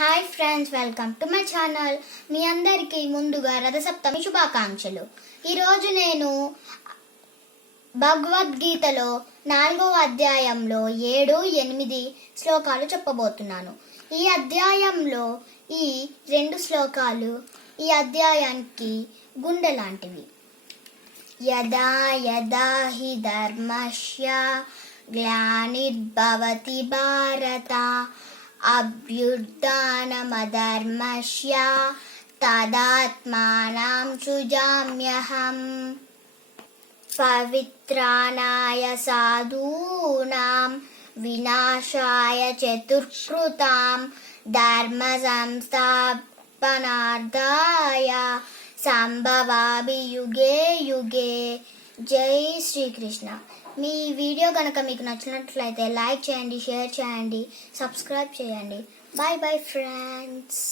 Hi friends, welcome to my channel. మీ అందరికీ ముందుగా రథసప్తమి శుభాకాంక్షలు. ఈరోజు నేను భగవద్గీతలో 4వ అధ్యాయంలో 7, 8 శ్లోకాలు చెప్పబోతున్నాను. ఈ అధ్యాయంలో ఈ 2 శ్లోకాలు ఈ అధ్యాయానికి గుండె లాంటివి. యదా యదా హి ధర్మస్య గ్లానిర్భవతి భారత అభ్యుత్థానమధర్మస్య తదాత్మానం సృజామ్యహం. పవిత్రాణాయ సాధూనాం వినాశాయ చతుర్కృతాం ధర్మ సంస్థాపనార్థాయ సంభవామి యుగే యుగే. జై శ్రీకృష్ణ. మీ వీడియో కనుక మీకు నచ్చినట్లయితే లైక్ చేయండి, షేర్ చేయండి, సబ్స్క్రైబ్ చేయండి. Bye bye friends.